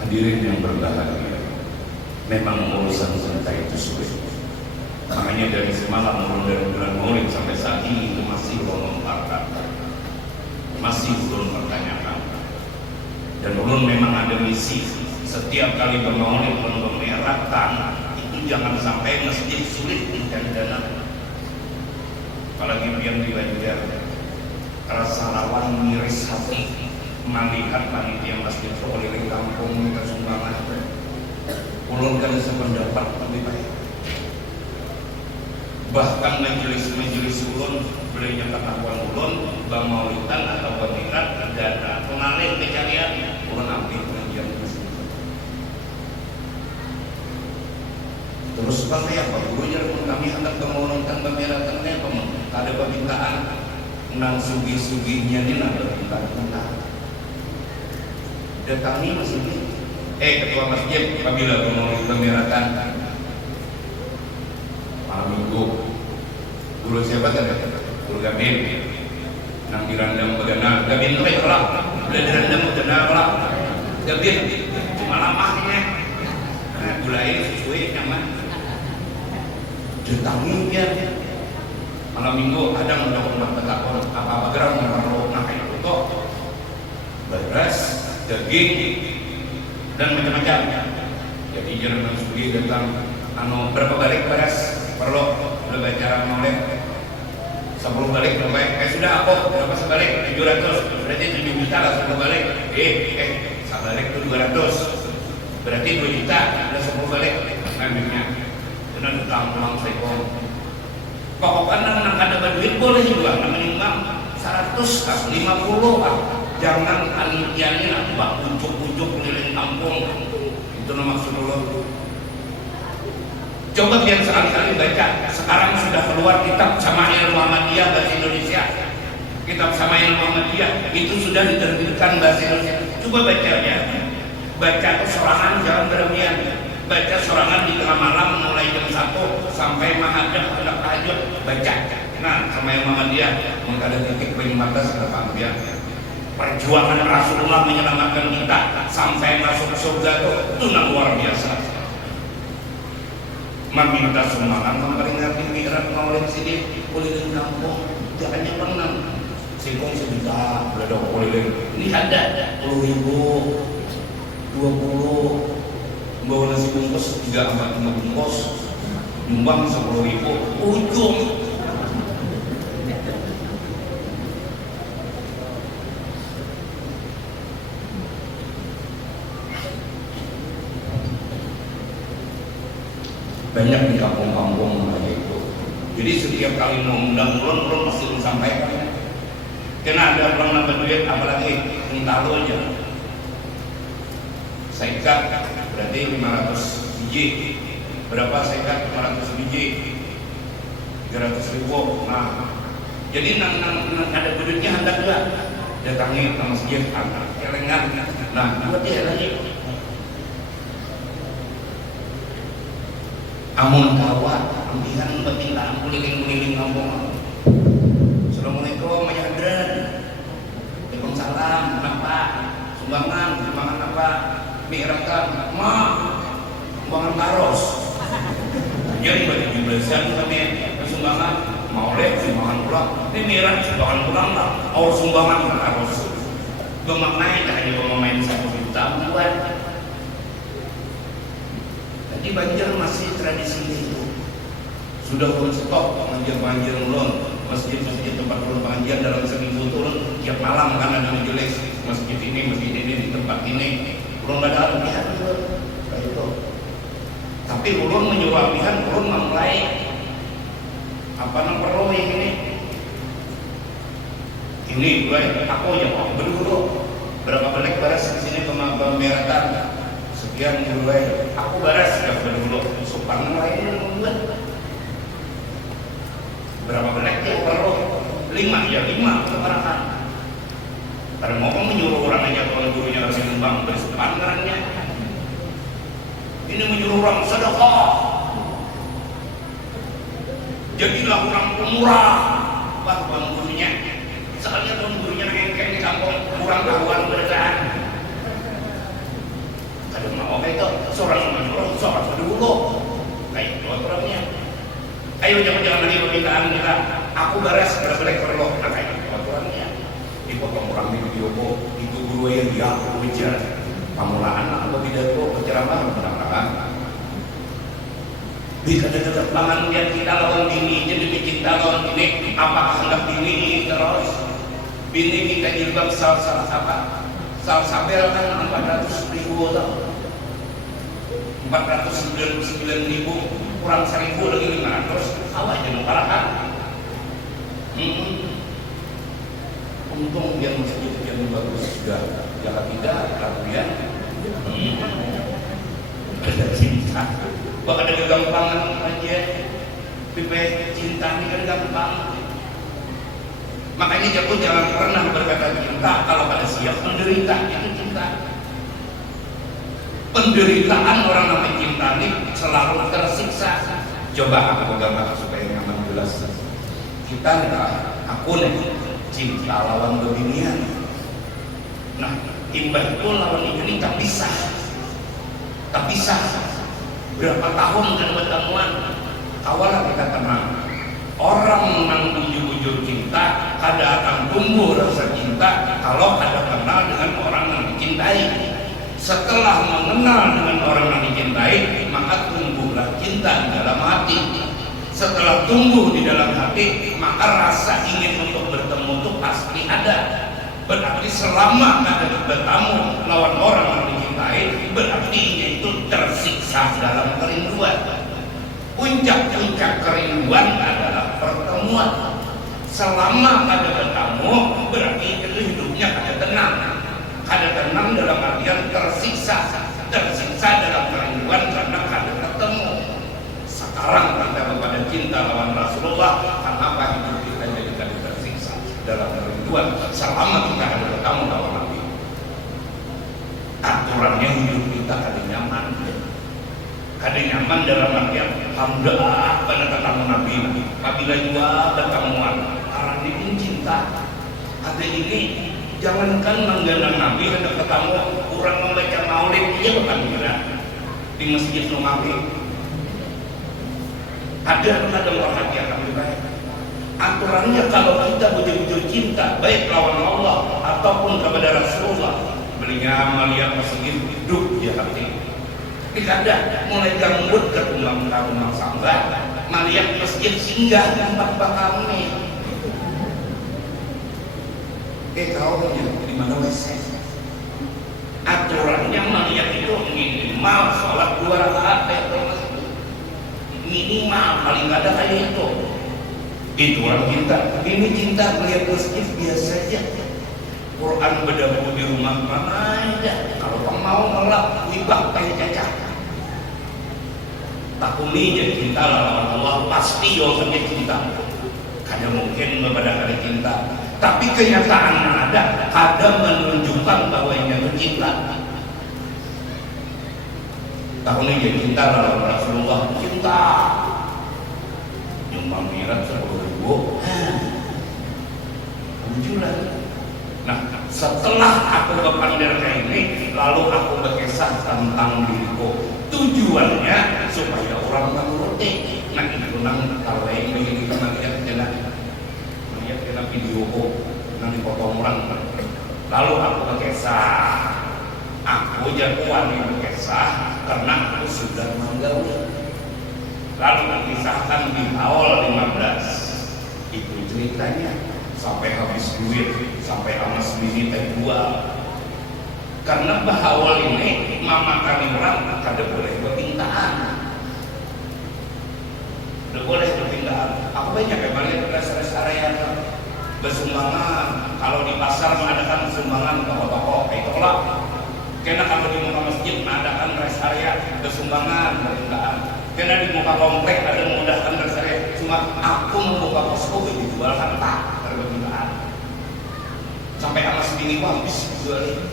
Hadirin yang berbahagia, memang urusan cinta itu sulit. Makanya dari semalam dari bulan Maulid sampai saat ini itu masih melontarkan, masih belum pertanyakan. Dan ulun memang ada misi setiap kali bermaulid memerahkan itu jangan sampai masjid sulit dan dana. Apalagi yang dilajar rasa lawan miris hati. Melihat panitia masjid keliling kampung minta sumbangan, ulun kan sependapat lebih baik. Bahkan majelis ulun belinya ketahuan ulun bang maulidan atau pemikiran dana pengalih pencarian ulun ambil pengajian masjid. Terus seperti apa? Gurunya kami hendak kemaulidan pemiratan apa? Ada permintaan nang sugi-suginya ini ada permintaan. Datangi masjid, ketua masjid apabila mau pemerataan malam minggu. Guru siapa kan? Guru Gabin. Nang dirandam bedana, Gabin tuh kayak orang. Udah dirandam bedana orang. Gabin cuma lamahnya. Nah, gulai sesuai nyaman. Ditangnya malam minggu ada udah umat bertakon apa gerak perlu naik itu beras, daging dan macam-macam. Jadi jangan studi tentang berapa balik beras perlu udah baca mulai 10 balik berapa sudah aku berapa sebalik 700 berarti 7 juta lah 10 balik sebalik itu 200 berarti 2 juta udah 10 balik ambilnya benar utang uang saya pokoknya nang ada duit boleh juga namanya 100 50 lah jangan anitiannya nambah ujuk-ujuk keliling kampung itu nama maksud Allah. Coba biar sekali-kali baca sekarang sudah keluar kitab Syama'il Muhammadiyah bahasa Indonesia, kitab Syama'il Muhammadiyah itu sudah diterbitkan bahasa Indonesia. Coba baca ya, baca sorangan jangan berlebihan, baca sorangan di tengah malam mulai jam 1 sampai mahadab hendak tahajud baca. Nah, Syama'il Muhammadiyah mengkada titik penyematan sedepan dia. Perjuangan Rasulullah menyelamatkan kita sampai masuk surga itu luar biasa. Meminta sumbangan memperingati Mi'raj Maulid sini keliling kampung jangan pernah singkong sejuta udah dong keliling ini ada 10.000 20 bawa nasi bungkus 3-4 bungkus nyumbang 10.000 ujung. Banyak di kampung-kampung kayak itu. Jadi setiap kali mau undang ulun pasti disampaikan. Karena ada orang nambah duit, apalagi entalo aja. Saikat berarti 500 biji. Berapa saikat 500 biji? 300.000. Nah, jadi nang ada duitnya hendak juga datangi ke masjid, kelengan. Nah, buat dia lagi. Amun kawat, ambilan batinda kuliling-kuliling ngomong. Assalamualaikum, Mas Hadran. Waalaikumsalam, kenapa? Sumbangan apa? Mi'ratan, sumbangan karos. Jadi bagi jublesan kami sumbangan maulid, sumbangan pulang. Ini mi'raj sumbangan pulang lah. Sumbangan karos. Bermaknanya hanya bermain 1 juta buat. Di Banjar masih tradisi itu sudah pun stop banjir ulun masjid-masjid tempat ulun pengajian dalam seminggu turun tiap malam kan ada majelis masjid ini di tempat ini ulun gak ada latihan kayak itu tapi ulun menyuruh latihan ulun memulai apa yang perlu ini mulai aku ya berdulu berapa banyak beras di sini pemerintah sekian mulai aku baras sudah dulu supang lain membuat berapa banyak yang perlu 5 keparahan karena mau menyuruh orang aja kalau gurunya harus nyumbang bersepan karangnya ini menyuruh orang sedekah jadilah orang pemurah tuan gurunya soalnya tuan gurunya ngengkeng di kampung kurang tahuan berdaan mau itu seorang menyuruh seorang dulu kayak itu orangnya ayo jangan lagi permintaan kita aku baras berbalik perlu kayak itu orangnya dipotong orang di video itu guru yang dia aku bicara pamulaan atau pidato penceramah menang bisa tetap pangan dia kita lawan dini jadi kita lawan dini apakah hendak dini terus bini kita jilbab salah apa sabel kan 400.000 tau 499.000 kurang 1.000 lagi 500 awak jangan parahan untung dia masjid yang bagus sudah jangan tidak kemudian ada cinta kok ada kegampangan aja pipe cinta ini kan gampang makanya jatuh jangan pernah berkata cinta kalau pada siap menderita itu cinta penderitaan orang yang mencintai selalu tersiksa Coba aku gambar supaya nyaman jelas. Kita aku nih cinta lawan beginian. Nah, imbah itu lawan ini tak bisa. Berapa tahun kan bertemuan, awalah kita tenang. Orang nang bujur-bujur cinta, kada akan tumbuh rasa cinta kalau kada kenal dengan orang yang dicintai. Setelah mengenal dengan orang yang dicintai, maka tumbuhlah cinta di dalam hati. Setelah tumbuh di dalam hati, maka rasa ingin untuk bertemu itu pasti ada. Berarti selama ada bertemu lawan orang yang dicintai, berarti itu tersiksa dalam kerinduan. Puncak-puncak kerinduan adalah pertemuan. Selama ada bertemu, berarti itu hidupnya ada tenang. Ada tenang dalam artian tersiksa dalam kerinduan karena ada ketemu. Sekarang kita kepada cinta lawan Rasulullah, kenapa hidup kita jadi kada tersiksa dalam kerinduan selama kita ada bertemu lawan Nabi? Aturannya hidup kita kada nyaman. Kada nyaman dalam artian alhamdulillah pada ketemu Nabi. Apabila juga bertemuan, orang ini cinta. Ada ini jangankan menggendang Nabi, hendak ketemu orang membaca maulid dia bukan kira di masjid Nabawi. Ada perhatian kami baik. Aturannya kalau kita betul-betul cinta baik lawan Allah ataupun kepada Rasulullah, belinya melihat masjid hidup di hati. Dikada mulai gambut ke rumah sangga, melihat masjid singgah tempat bakal nih. Kau di mana WC? Aturannya melihat itu minimal sholat 2 rakaat minimal, paling nggak ada kayak itu. Itu orang cinta. Ini cinta melihat masjid biasa aja. Quran berdabu di rumah mana aja. Kalau kamu mau ngelap wibah kayak cacat. Takuni jadi cinta lawan Allah pasti jawabannya cinta. Kada mungkin kepada kada cinta. Tapi kenyataan ada menunjukkan bahwa ini cinta. Tahun ini jadi cinta lawan Rasulullah, cinta. Nyumbang mirat 10.000, bujuran. Nah, setelah aku berpandangan ini, lalu aku berkisah tentang diriku. Tujuannya supaya orang menuruti. Nah, itu nang kalau ini kita melihat kena video nanti potong orang. Lalu aku berkisah. Aku jagoan yang berkisah karena aku sudah menggaul. Lalu mengisahkan di awal 15. Itu ceritanya sampai habis duit, sampai amas bini terjual. Karena bahawal ini mama kami orang kada boleh berpintaan. Tidak boleh berpintaan. Aku banyak yang balik ke rest area bersumbangan. Kalau di pasar mengadakan sumbangan toko-toko, itulah. Karena kalau di muka masjid mengadakan rest area bersumbangan, berpintaan. Karena di muka komplek ada memudahkan rest area. Cuma aku membuka posko dijual kan tak berpintaan. Sampai amas bini habis jual.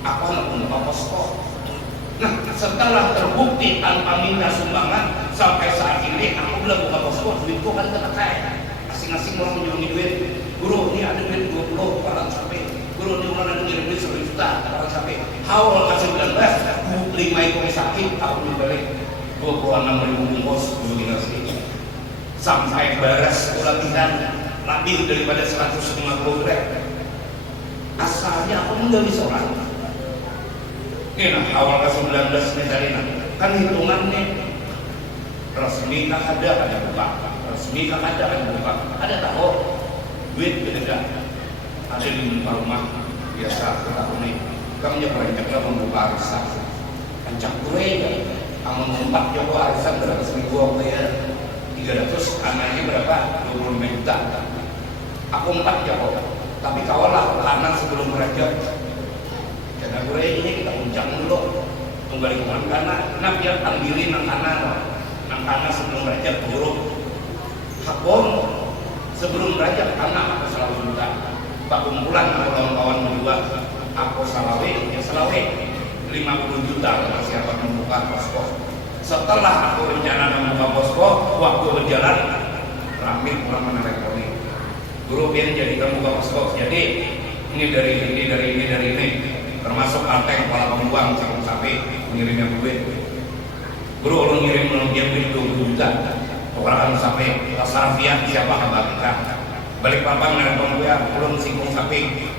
Aku nak membuka posko. Nah, setelah terbukti tanpa minta sumbangan sampai saat ini aku belum buka posko, duitku kan terpakai. Masing-masing orang menjual duit. Guru, ini ada duit 20 orang sampai. Guru, ini orang ada duit 1 juta orang sampai. Awal ke 19, 5 ekor sakit, aku dibalik 26.000 bungkus dulu nasi. Sampai beres pelatihan lebih daripada 150 gram. Asalnya aku menjadi seorang. Ini nah, awal ke 19 nih tadi kan hitungannya resmi kan ada buka, resmi kan ada buka, ada tahu duit beda, ada di rumah biasa kita ini. Kamu jangan rencana membuka arisan, ancak gue ya, kamu membuka joko arisan berapa seminggu aku ya 300, anaknya berapa 25 juta. Aku 4 joko, tapi kawalah kanan sebelum merajat. Karena gue ini kita uncang dulu tunggu di kanan, nah biar ambilin nang kanan sebelum raja buruk hakon sebelum raja karena aku selalu minta pak kumpulan aku kawan-kawan berdua aku salawe 50 juta kalau siapa membuka posko Setelah aku rencana membuka posko, waktu berjalan rame pulang menelponi, guru biar jadikan buka posko. Jadi ini dari ini, termasuk Alteng, kepala pembuang, sarung sapi, mengirimnya duit. Guru ulun ngirim dia beli 20 juta, tukaran sapi, Sarfiah siapa kabar kita. Balik papan menelpon gue, ulun singkong sapi,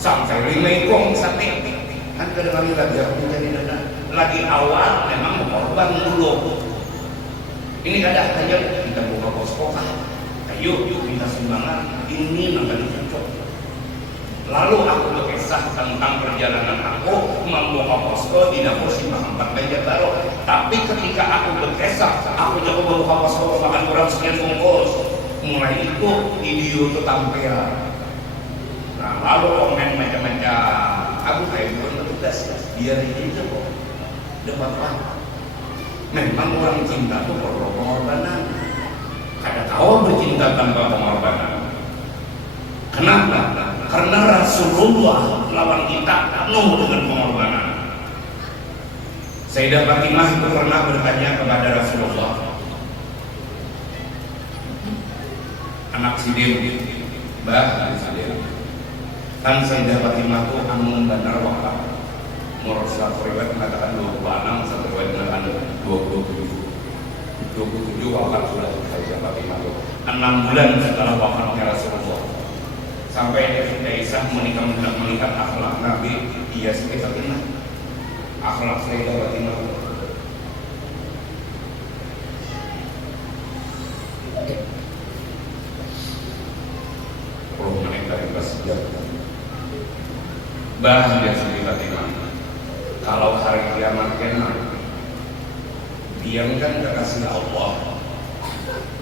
sampai 5 ekong sapi. Kan kadang-kadang lagi aku mencari dana. Lagi awal memang korban dulu. Ini kadang aja kita buka posko, ayo minta sumbangan, ini namanya cocok. Lalu aku berkisah tentang perjalanan aku membuka posko di dapur Simpang 4 Banjarbaru. Tapi ketika aku berkisah, aku coba buka posko makan kurang sekian bungkus. Mulai itu video itu tampil. Nah lalu komen macam-macam. Aku kayak bukan petugas, biar ini kok dapat apa? Memang orang cinta tuh perlu pengorbanan. Kada tahu bercinta tanpa pengorbanan. Kenapa? Karena Rasulullah lawan kita penuh dengan pengorbanan. Sayyidah Fatimah itu pernah bertanya kepada Rasulullah, anak Sidim, Mbah Sidim, kan Sayyidah Fatimah itu anu benar waktu menurut satu riwayat mengatakan 26, satu riwayat mengatakan 27 wafat sudah Sayyidah Fatimah itu 6 bulan setelah wafatnya Rasulullah. Sampai Sayyidah Aisyah melihat akhlak Nabi, iya Sayyidah Fatimah, akhlak Sayyidah Fatimah. Kalau naik dari masjid, bahagia Sayyidah Fatimah. Kalau hari kiamat kena, dia kan kekasih Allah,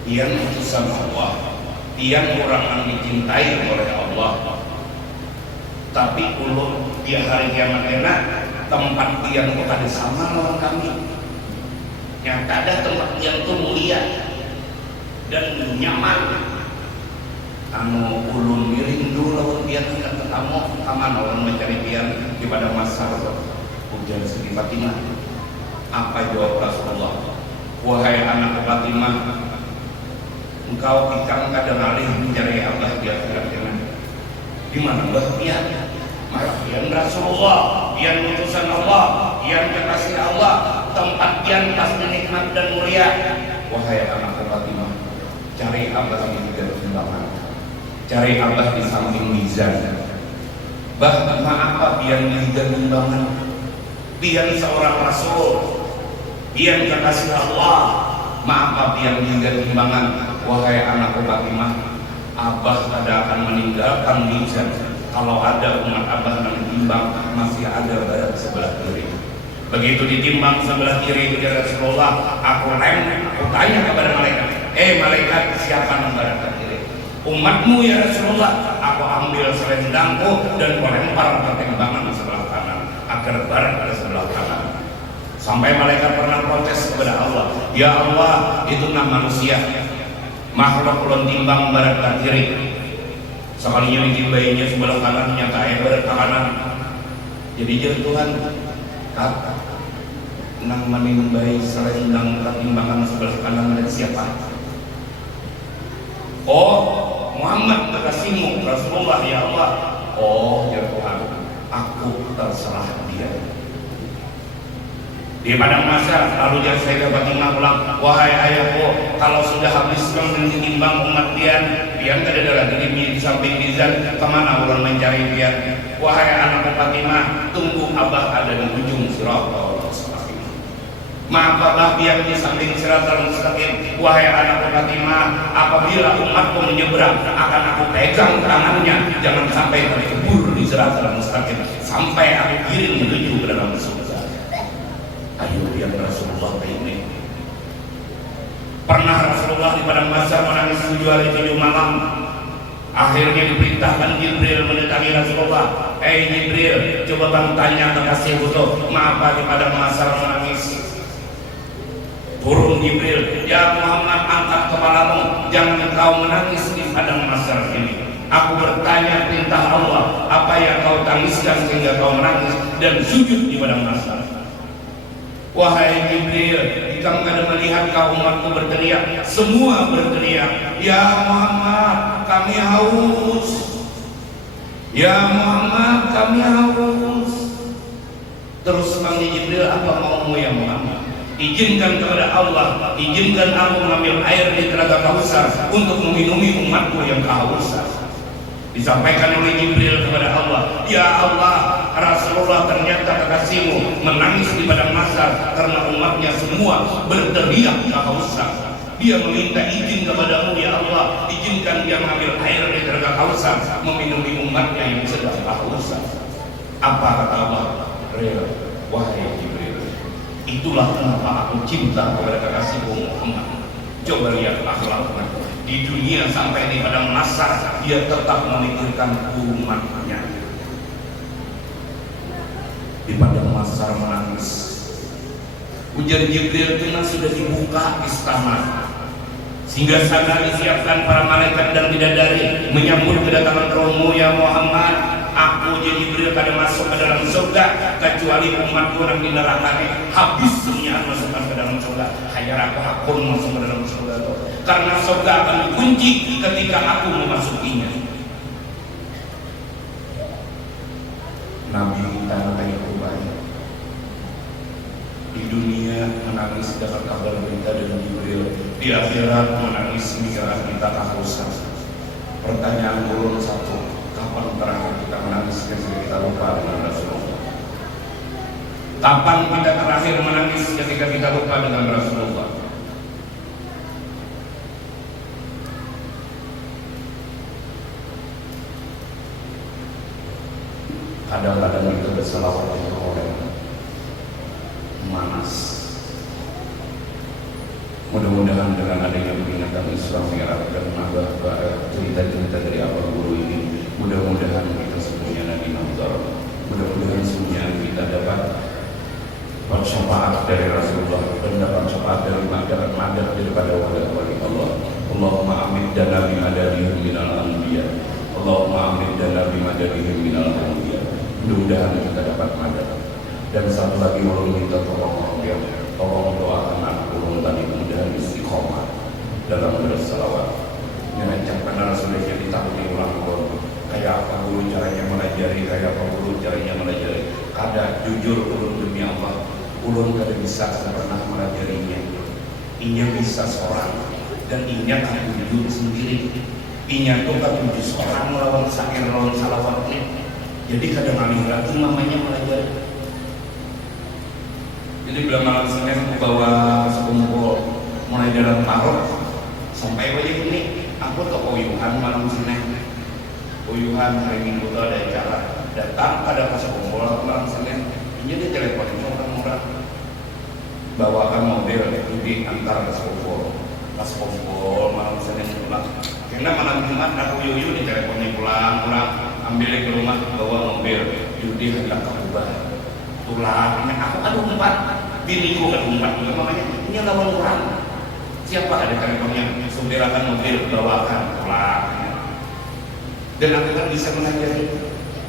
dia utusan Allah, dia orang yang dicintai oleh Allah. Tapi ulun dia hari kiamat kena, tempat dia kok ada sama lawan kami. Yang ada tempat yang tuh mulia dan nyaman. Anu ulun miring dulu lawan dia tinggal ketemu, kaman orang mencari dia di pada masa ujian Sayyidah Fatimah. Apa jawab Rasulullah? Wahai anak Fatimah, engkau ikang kadang alih mencari Allah di akhirat jangan. Di mana Mbah Pian? Malah Pian Rasulullah, Pian utusan Allah, Pian kekasih Allah, tempat Pian pasti nikmat dan mulia. Wahai anak Fatimah, cari Allah di dalam timbangan, cari Allah di samping mizan. Bah, apa Pian di dalam timbangan? Pian seorang Rasul, Pian kekasih Allah, maaf Pian meninggal timbangan. Wahai anak Fatimah, Abah tidak akan meninggalkan mizan. Kalau ada umat Abah yang ditimbang, masih ada barat sebelah kiri. Begitu ditimbang sebelah kiri kepada Rasulullah, aku tanya kepada malaikat, malaikat siapa yang barat kiri? Umatmu ya Rasulullah. Aku ambil selendangku dan melempar ke timbangan di sebelah kanan agar barat pada sebelah kanan. Sampai malaikat pernah protes kepada Allah, ya Allah, itu nama manusia, makhluk ulun timbang barat ke kiri. Sekalinya ditimbainya sebelah kanan, nyata barat ke kanan. Jadi jadi Tuhan kata nang menimbai selendang ke timbangan sebelah kanan dan siapa? Oh, Muhammad kekasihmu Rasulullah ya Allah. Oh ya Tuhan, aku terserah dia. Di padang mahsyar lalu dia Sayyidah Fatimah ulang, wahai ayahku, kalau sudah habis yang ditimbang umat Pian tidak ada lagi di samping mizan, kemana ulang mencari Pian? Wahai anak Fatimah, tunggu Abah ada di ujung Siratal Mustaqim. Maaf Abah Pian di samping Siratal Mustaqim. Wahai anak Fatimah, apabila umatku menyeberang, akan aku pegang tangannya, jangan sampai terkebur di Siratal Mustaqim, sampai aku kirim menuju ke dalam surga. Ayo yang Rasulullah ini. Pernah Rasulullah di padang mahsyar menangis 7 hari 7 malam. Akhirnya diperintahkan Jibril mendatangi Rasulullah. Jibril, coba bang tanya kekasih butuh, mengapa di padang mahsyar menangis? Turun Jibril, ya Muhammad, angkat kepalamu, jangan kau menangis di padang mahsyar ini. Aku bertanya perintah Allah, apa yang kau tangiskan sehingga kau menangis dan sujud di padang mahsyar? Wahai Jibril, jika engkau melihat kaum umatku berteriak, semua berteriak, ya Muhammad, kami haus. Ya Muhammad, kami haus. Terus panggil Jibril, apa maumu ya Muhammad? Izinkan kepada Allah, izinkan aku mengambil air di telaga Kausar untuk meminumi umatku yang kehausan. Disampaikan oleh Jibril kepada Allah, ya Allah, Rasulullah ternyata kekasihmu menangis di padang mahsyar karena umatnya semua berteriak kehausan. Dia meminta izin kepadamu, ya Allah, izinkan dia mengambil air dari telaga Kausar meminumi umatnya yang sedang kehausan. Apa kata Allah? Rela, wahai Jibril, itulah kenapa aku cinta kepada kekasihku Muhammad. Coba lihat akhlaknya di dunia sampai di padang mahsyar, dia tetap memikirkan umatnya. Di padang mahsyar menangis. Ujar Jibril, karena sudah dibuka istana, sehingga sana disiapkan para malaikat dan bidadari menyambut kedatangan rohmu ya Muhammad. Aku jadi Jibril kada masuk ke dalam surga kecuali umatku orang di neraka habis semuanya masukkan ke dalam surga. Hanya aku hakun masuk ke dalam surga itu, karena surga akan dikunci ketika aku memasukinya. Nabi kita kayak berubah. Di dunia menangis dapat kabar berita dari Jibril, di akhirat menangis hingga kita kehausan. Pertanyaan ulun satu, kapan terakhir kita menangis ketika kita lupa dengan Rasulullah? Kapan kita terakhir menangis ketika kita lupa dengan Rasulullah? Kadang-kadang kita berselawat dengan orang manas. Mudah-mudahan dengan adanya peringatan Isra Mi'raj dan cerita-cerita dari abang guru ini, mudah-mudahan kita semuanya nanti nazar, mudah-mudahan semuanya kita dapat syafaat dari Rasulullah dan dapat syafaat dari madad daripada wali Allah. Allahumma amin dan nabi madadihim minal anbiya. Allahumma amin dan nabi madadihim minal anbiya. Mudah-mudahan kita dapat madad. Dan satu lagi ulun minta tolong doakan anak ulun tadi mudah istiqomah dalam berselawat. Mengancamkan Rasulullah ditahuni ulang ulun. Kayak apa guru caranya melajari, kayak apa guru caranya melajari. Kada jujur ulun demi Allah, ulun kada bisa pernah melajarinya. Inya bisa seorang dan inya kan jujur sendiri. Inya tuh kan tujuh seorang melawan sakir lawan salawatnya. Jadi kadang alih lagi mamanya melajari. Jadi bila malam Senin aku bawa sekumpul mulai dalam parok sampai wajib ini, aku ke Uyuhan malam Senin. Uyuhan hari Minggu itu ada acara, datang pada pas sekumpul malam Senin. Jadi teleponnya orang-orang bawakan mobil di antar ke sekumpul. Pas sekumpul malam Senin pulang. Karena malam Jumat aku yuyu di teleponnya pulang ambil ke rumah bawa mobil. Yudi hendak ke Kubah. Tulang, aku aduh empat, biniku kan empat juga mamanya. Ini lawan orang. Siapa ada teleponnya? Supirakan mobil, bawakan tulang. Dan aku kan bisa mengajari.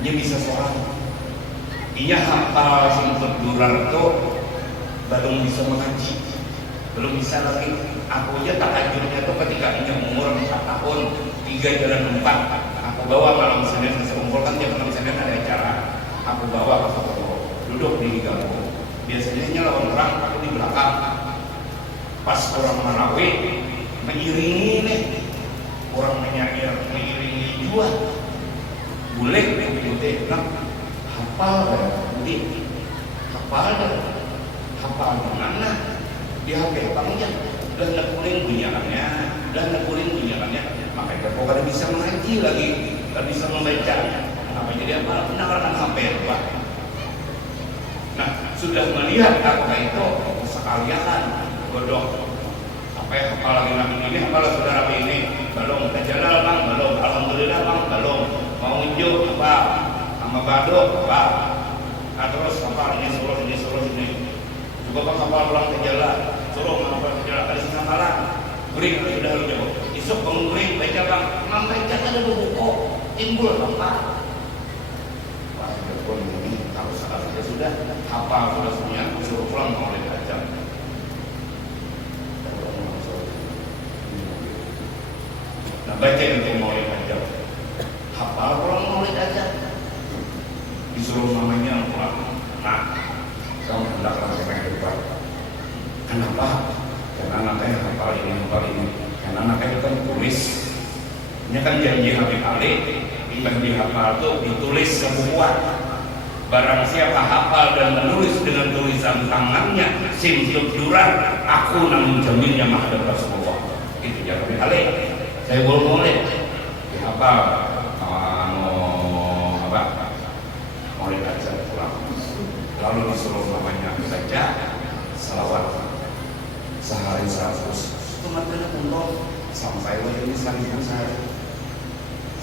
Dia bisa seorang. Ia hafal singkut durar itu belum bisa mengaji, belum bisa lagi. Aku aja tak ajurnya tuh ketika ia umur 4 tahun, 3 jalan 4. Aku bawa malam Senin sekumpulkan tiap malam Senin ada acara. Aku bawa ke foto. Duduk di ganggu. Biasanya lawan orang, aku di belakang. Pas orang Marawi mengiringi nih, orang menyair mengiringi juga. Boleh begitu, nah, hafal dah, budi, hafal mana? Di HP panjang, dan nekuling bunyiannya, makanya kok kada bisa mengaji lagi, kada bisa membaca. Apa jadi apa? Menawarkan HP Pak. Nah, sudah melihat apa itu sekalian godok apa yang kepala ini kepala saudara ini belum kejalan bang, belum alhamdulillah bang, belum mau unjuk apa sama badok apa terus kapal ini suruh ini juga kapal pulang ke jalan suruh kapal ke jalan ada sisa malam guring sudah lu jawab isuk bangun guring baca bang baca ada buku timbul apa ini kalau salah sudah hafal sudah semuanya suruh pulang mau lihat baca itu maulid aja, hafal pulang maulid aja, disuruh mamanya pulang. Nah, kamu hendaklah yang hebat. Kenapa? Karena anaknya hafal ini, karena anaknya kan tulis. Ini kan janji Habib Ali, yang dihafal itu ditulis sebuah. Barang siapa hafal dan menulis dengan tulisan tangannya, simsub duran, aku namun jaminnya menghadap Rasulullah. Itu jangan Habib Ali. Saya boleh dihafal, maulid aja pulang. Lalu disuruh namanya baca salawat sehari 100. Itu materi untuk sampai ini selanjutnya sehari.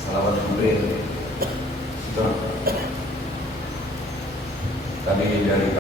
Salawat Jibril. Tadi dari